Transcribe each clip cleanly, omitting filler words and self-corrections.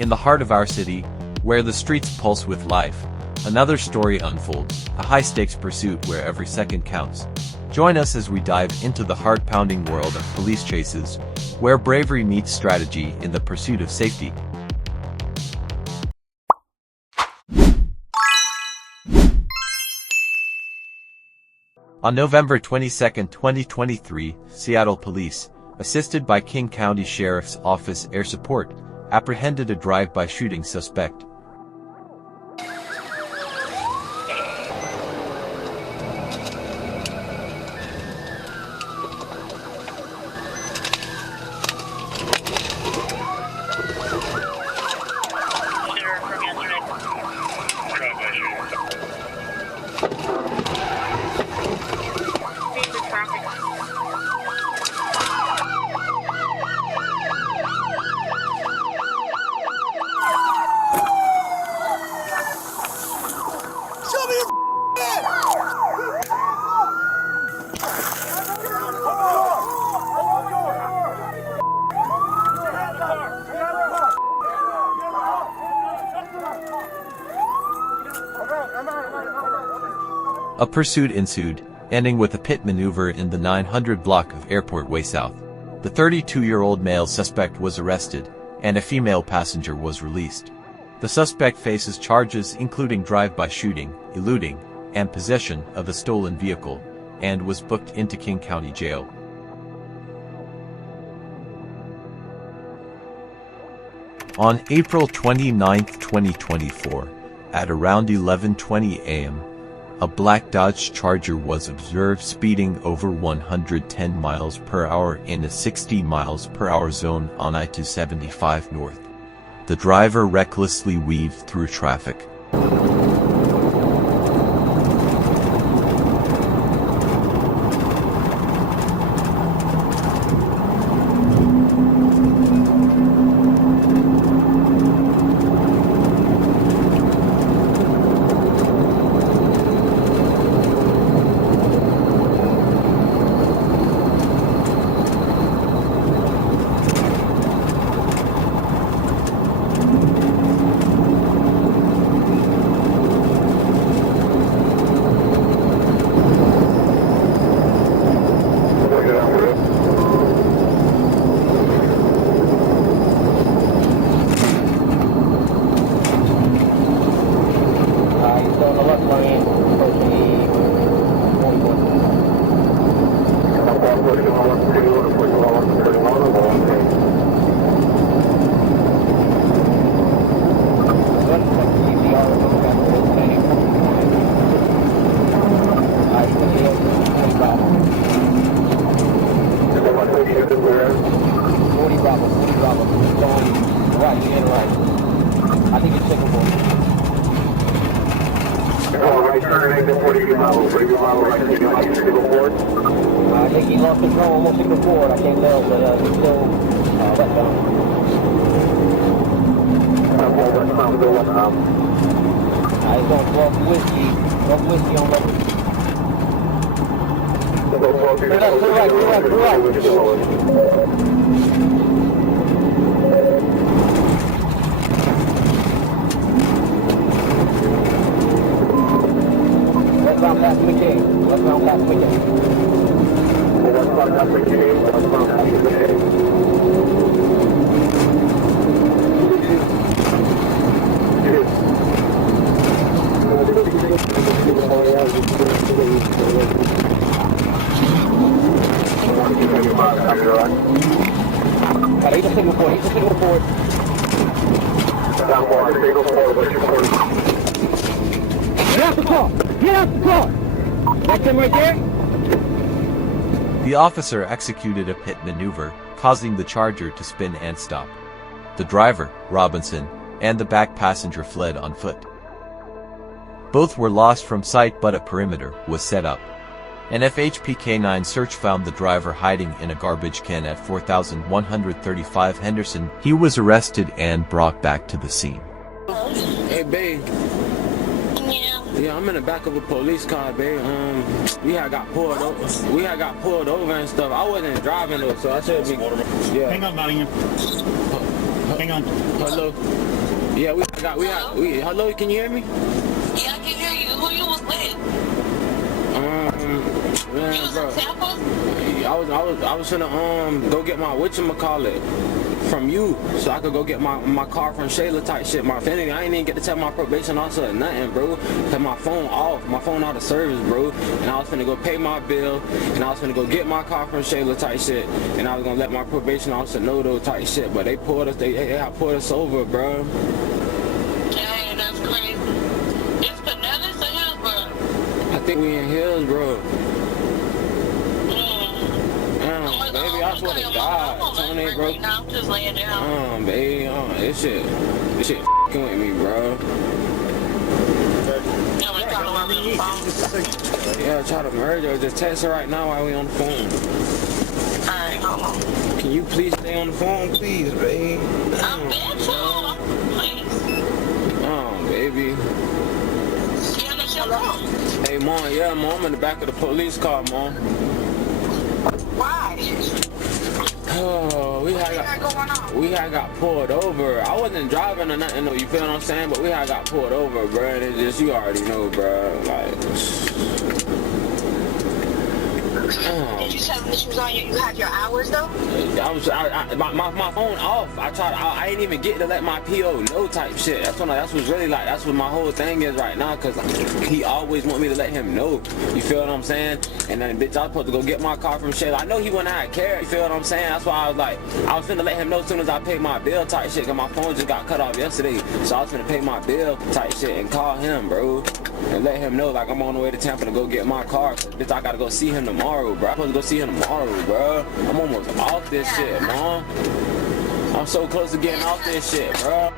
In the heart of our city, where the streets pulse with life, another story unfolds, a high-stakes pursuit where every second counts. Join us as we dive into the heart-pounding world of police chases, where bravery meets strategy in the pursuit of safety. On November 22, 2023, Seattle Police, assisted by King County Sheriff's Office Air Support, apprehended a drive-by shooting suspect. A pursuit ensued, ending with a pit maneuver in the 900 block of Airport Way South. The 32-year-old male suspect was arrested, and a female passenger was released. The suspect faces charges including drive-by shooting, eluding, and possession of a stolen vehicle, and was booked into King County Jail. On April 29, 2024, at around 11:20 a.m., a black Dodge Charger was observed speeding over 110 miles per hour in a 60 miles per hour zone on I-275 North. The driver recklessly weaved through traffic. I think it's checkable. Right turn, 40 miles, right, signal forward. I think he lost control, almost signal forward. I can't tell, but he's still westbound. He's on 12 whiskey on record. Right. Westbound past McKay. Westbound past McKay. Westbound past McKay. Westbound past McKay. He's a signal forward. He's a signal forward. Down forward. Signal forward. What's your forward? Get out the car! Get out the car! That's him right there? The officer executed a pit maneuver, causing the Charger to spin and stop. The driver, Robinson, and the back passenger fled on foot. Both were lost from sight, but a perimeter was set up. An FHP K9 search found the driver hiding in a garbage can at 4135 Henderson. He was arrested and brought back to the scene. Hey, babe. Yeah, I'm in the back of a police car, babe. We had got pulled over. We had got pulled over and stuff. I wasn't driving though, so I should be. Yeah. Hang on, Nottingham. Hang on. Hello. Yeah, hello, can you hear me? Yeah, I can hear you. Who you was with? Man, You was bro. in Tampa? I was gonna go get my whatchamacallit from you, so I could go get my car from Shayla type shit. My Infinity, I ain't even get to tell my probation officer or nothing, bro. Cause my phone out of service, bro. And I was finna go pay my bill, and I was finna go get my car from Shayla type shit. And I was gonna let my probation officer know those type shit, but they pulled us over, bro. Dang, that's crazy. It's Pinellas or Hillsborough? I think we in Hills, bro. Damn, baby, I swear to God, Tony, bro. Now I'm just laying down. Baby, this shit f***ing with me, bro. Yeah, try to merge her. Just text her right now while we on the phone. Alright, hold on. Can you please stay on the phone, please, babe? I'm bitch, please. Baby. Yeah, that's your phone. Hey, Mom, I'm in the back of the police car, Mom. Why? Oh, we had got pulled over. I wasn't driving or nothing, though, you feel what I'm saying? But we had got pulled over, bro. And it's just, you already know, bro. Like, Did you tell them that you had your hours though? My phone off. I ain't even get to let my PO know type shit. That's what my whole thing is right now, cause he always want me to let him know. You feel what I'm saying? And then bitch, I was supposed to go get my car from Shayla. I know he wouldn't have cared. You feel what I'm saying? That's why I was finna let him know as soon as I paid my bill type shit, cause my phone just got cut off yesterday. So I was finna pay my bill type shit and call him, bro. And let him know like I'm on the way to Tampa to go get my car. Bitch, I gotta go see him tomorrow, bro. I'm supposed to go see him tomorrow, bro. I'm almost off this shit, Mom. I'm so close to getting off this shit, bro.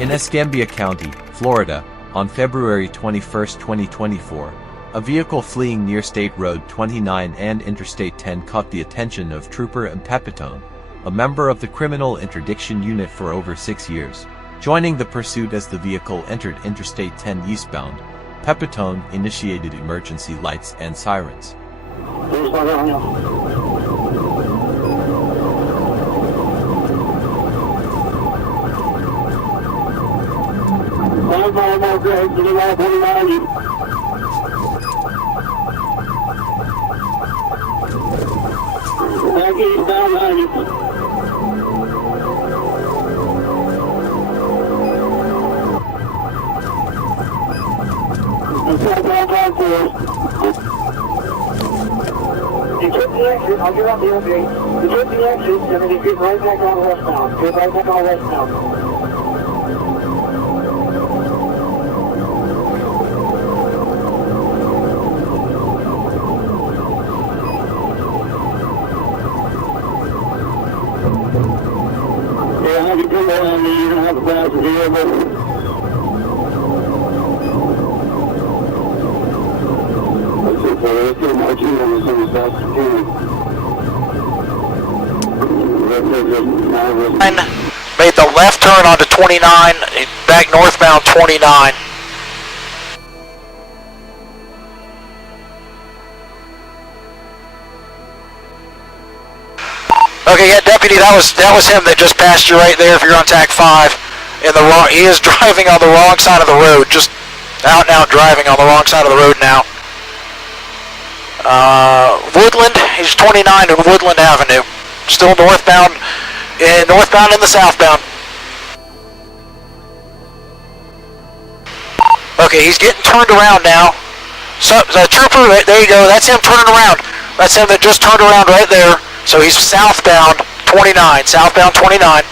In Escambia County, Florida, on February 21, 2024, a vehicle fleeing near State Road 29 and Interstate 10 caught the attention of Trooper Pepitone, a member of the Criminal Interdiction Unit for over 6 years. Joining the pursuit as the vehicle entered Interstate 10 eastbound, Pepitone initiated emergency lights and sirens. You took the exit, I'll get out the opening. You took the exit, and then you get right back on westbound. Get right back on westbound. Yeah, have you come on me, you don't have a passenger, but... Made the left turn onto 29, back northbound 29. Okay, yeah, deputy, that was him that just passed you right there. If you're on TAC 5, he is driving on the wrong side of the road, just out and out driving on the wrong side of the road now. Woodland, he's 29 on Woodland Avenue, still northbound in the southbound. Okay, he's getting turned around now. So, trooper, there you go, that's him turning around. That's him that just turned around right there. So he's southbound 29, southbound 29.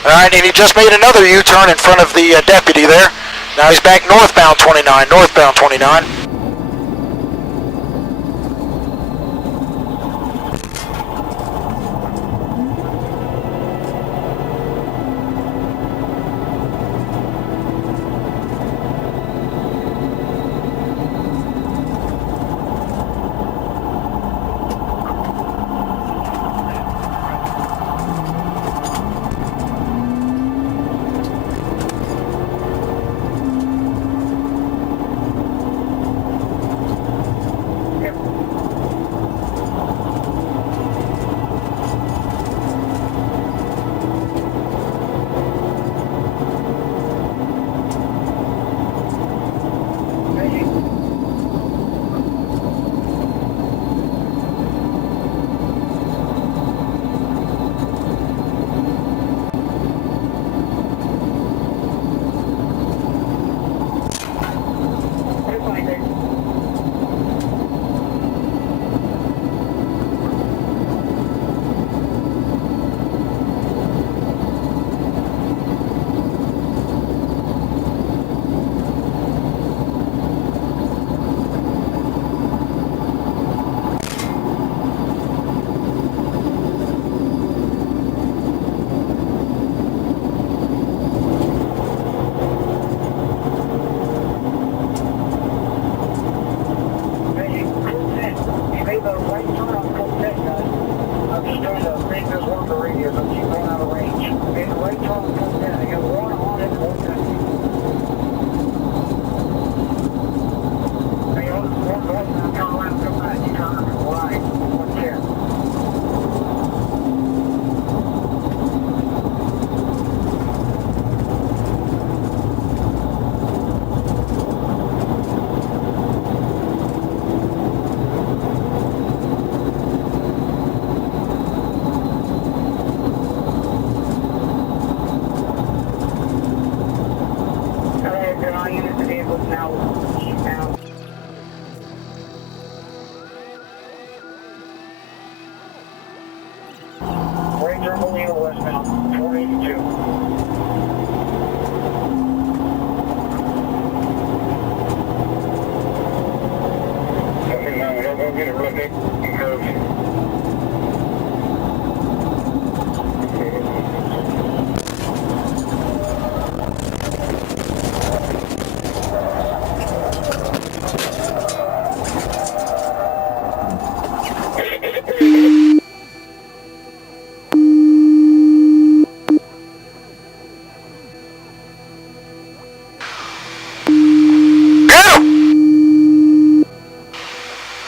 Alright, and he just made another U-turn in front of the deputy there. Now he's back northbound 29, northbound 29.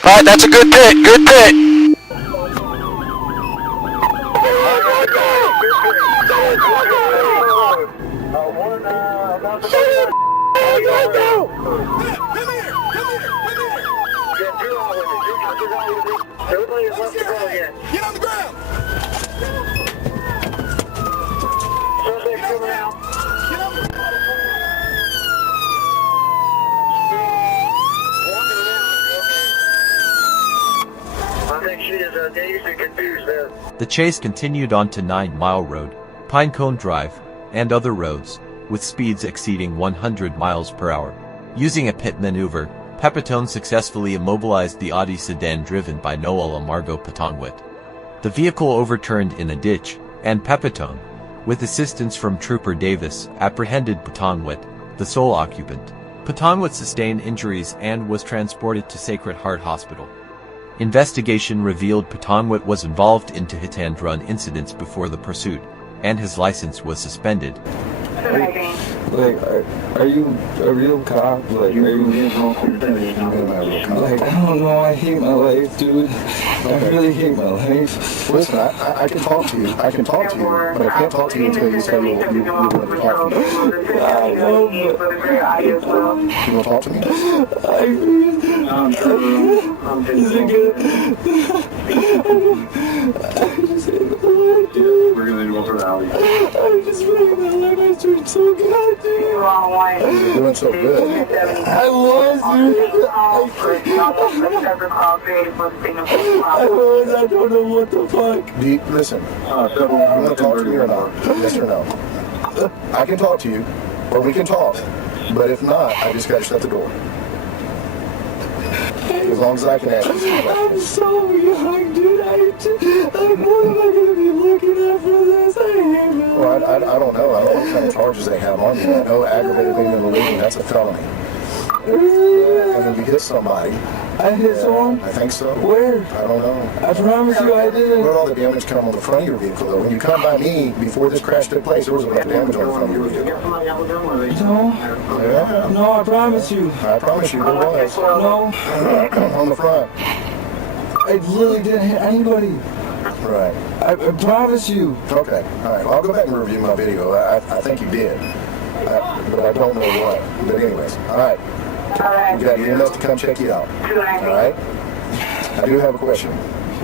Alright, that's a good pit, good pit. Everybody is left to go again. Get on the ground! Suspect coming out. Get on the ground! Walking around. I think she is dazed and confused there. The chase continued on to 9 Mile Road, Pinecone Drive, and other roads, with speeds exceeding 100 miles per hour. Using a pit maneuver, Pepitone successfully immobilized the Audi sedan driven by Noel Amargo Petongwit. The vehicle overturned in a ditch, and Pepitone, with assistance from Trooper Davis, apprehended Petongwit, the sole occupant. Petongwit sustained injuries and was transported to Sacred Heart Hospital. Investigation revealed Petongwit was involved into hit-and-run incidents before the pursuit, and his license was suspended. Like, are you a real cop? Like, are you like, I don't know, I hate my life, dude. I really hate my life. Listen, I can talk to you. I can talk to you, but I can't talk to you until you tell me what you want to talk to me. I know, You want to talk to me? I is it good? I just hate my life, dude. We're going to go for the alley. I'm just making my life. I was doing so good, dude. You're doing so good. I was, dude. I was. I don't know what the fuck. Listen, you want to talk to me or not? Yes or no? I can talk to you, or we can talk, but if not, I just got to shut the door. As long as I can ask you. I'm so young, dude. Like, what am I going to be looking at for this? I hate it. Well, I don't know. I don't know what kind of charges they have on you. I know aggravated being in the leading, that's a felony. And if you hit somebody, I hit someone? I think so. Where? I don't know. I promise you I Where didn't. did all the damage come on the front of your vehicle, though? When you come by me, before this crash took place, there was enough damage on the front of your vehicle. No. Yeah. No, I promise you. I promise you there was. No. On the front. I literally didn't hit anybody. Right. I promise you. Okay. All right. Well, I'll go back and review my video. I think you did. But I don't know what. But anyways. All right. We got EMS to come check you out. All right? I do have a question.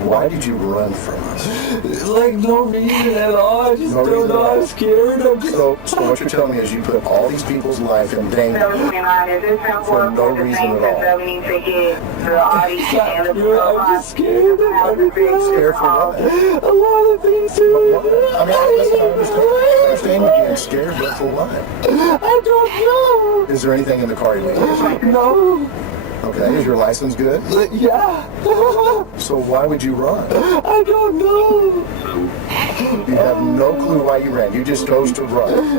Why did you run from us? Like, no reason at all. I just No don't reason know. at all. I'm scared. I'm just... So what you're telling me is you put all these people's life in danger for no reason at all. I'm just scared. Scared for what? A lot of things, dude. I mean, listen, I understand you being scared, but for what? I don't know. Is there anything in the car illegal? No. Okay, is your license good? Yeah. So why would you run? I don't know. You have no clue why you ran. You just chose to run.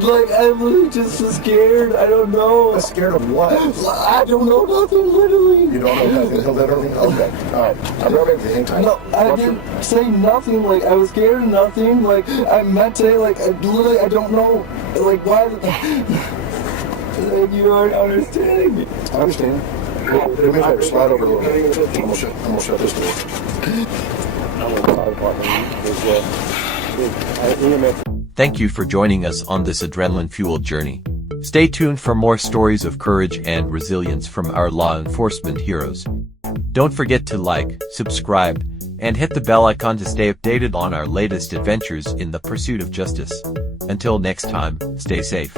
Like, I literally just was scared. I don't know. Scared of what? I don't know nothing, literally. You don't know nothing, literally? Okay, all right. I brought everything tight. No, I didn't say nothing. Like, I was scared of nothing. Like, I meant to say, like, literally, I don't know. Like, why? Like, you aren't understanding me. I understand. Do me a favor, slide over a little bit. I'm gonna shut this door. Thank you for joining us on this adrenaline-fueled journey. Stay tuned for more stories of courage and resilience from our law enforcement heroes. Don't forget to like, subscribe, and hit the bell icon to stay updated on our latest adventures in the pursuit of justice. Until next time, stay safe.